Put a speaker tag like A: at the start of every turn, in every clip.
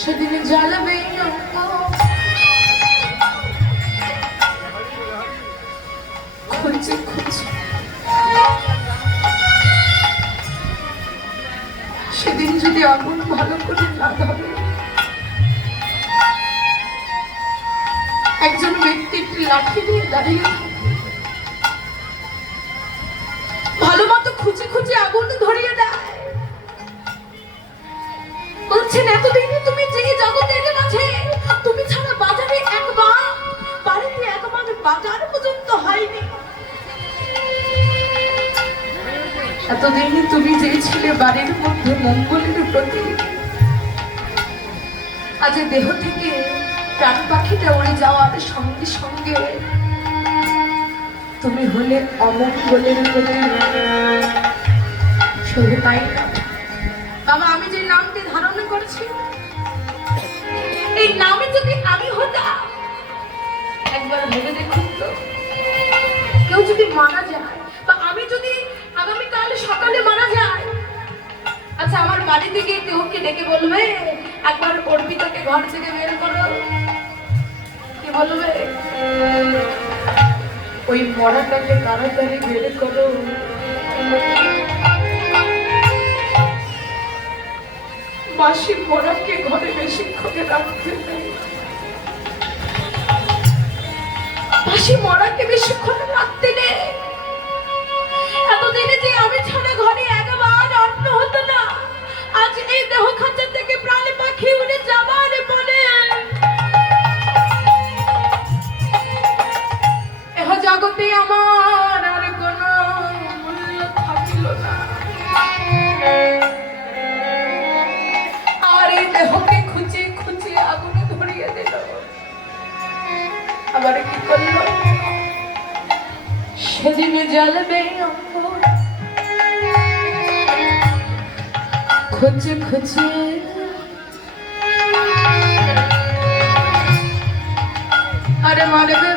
A: সেদিন জ্বালাবে খুঁজে খুঁজে সেদিন যদি আগুন ভালো করে না ধরে একজন ব্যক্তি একটি লাঠি নিয়ে দাঁড়িয়ে ভালো মতো খুঁজে খুঁজে আগুন ধরিয়ে দেয়। বলছেন, এতদিনে তুমি যে জগতের মাঝে, তুমি ছাড়া বাজারে একবার, বাড়িতে একবার বাজার পর্যন্ত হয়নি। এতদিনে তুমি যে ছিলে বাড়ির মধ্যে মঙ্গলের প্রতি আজ দেহ থেকে প্রাণ পাখিটা উড়ে যাওয়ার সঙ্গে সঙ্গে তুমি হলে অমঙ্গলের প্রতি শুধু তাই না। বাবা, আমি যে নামটি ধারণ করছি, এই নামে যদি আমি হতাম, একবার ভেবে দেখুন তো। কেউ যদি মারা যায়, বা আমি যদি আগামীকাল সকালে মারা যাই আচ্ছা আমার বাড়িতে গিয়ে কেউকে ডেকে বলবে, একবার অর্পিতাকে ঘর থেকে বের করো। ওই মরাটাকে তাড়াতাড়ি করো। মাসি মরাকে ঘরে বেশিক্ষণে রাখতে মাসি মরাকে বেশিক্ষণে রাখতে নেই। এতদিনে যে আমি ছাড়া ঘরে সেদিনে জ্বলবে খুঁজে খুঁজে আরে মারবে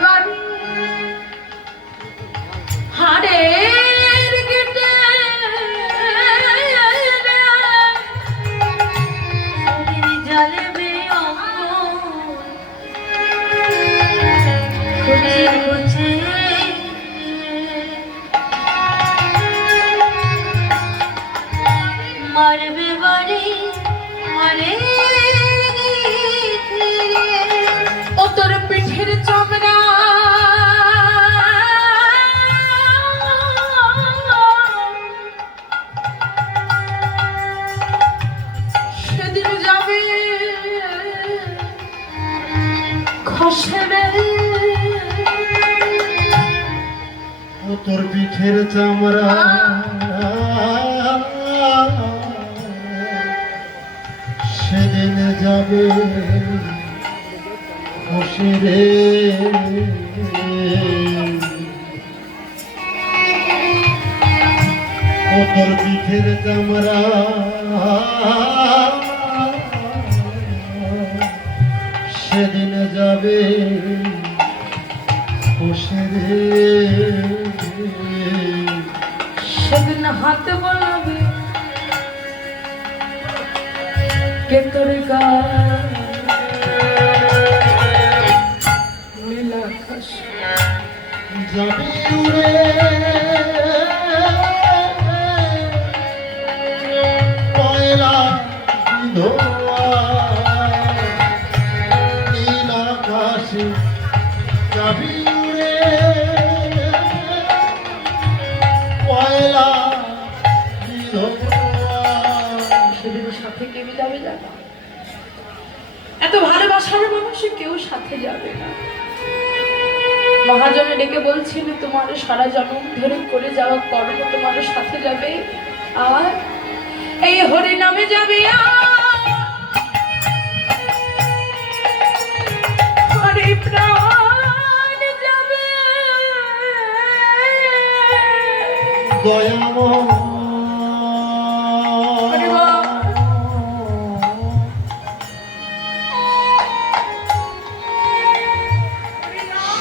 B: মারবে বাড়ি মারে
A: ও তোর পিঠের চামড়া। সেদিন যাবে খসে
C: তোর পিঠের চামড়া। যাবে। খুশি রে। ও তোর পিঠের চামড়া। সেদিন যাবে। খুশি রে।
A: সেদিন হাতে বলবে নীল
C: যাবি উড়ে
A: এত ভালোবাসার মানুষে কেউ সাথে যাবে না। মহাজনে ডেকে বলছেন, তোমার সারা জন্ম ধরে করে যাওয়া কর্ম তোমার সাথে যাবে। আর এই হরি নামে যাবে। হরি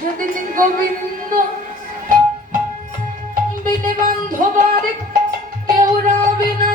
C: সেদিন
A: গোবিন্দ বিনে বান্ধবার কেউ রাবিনা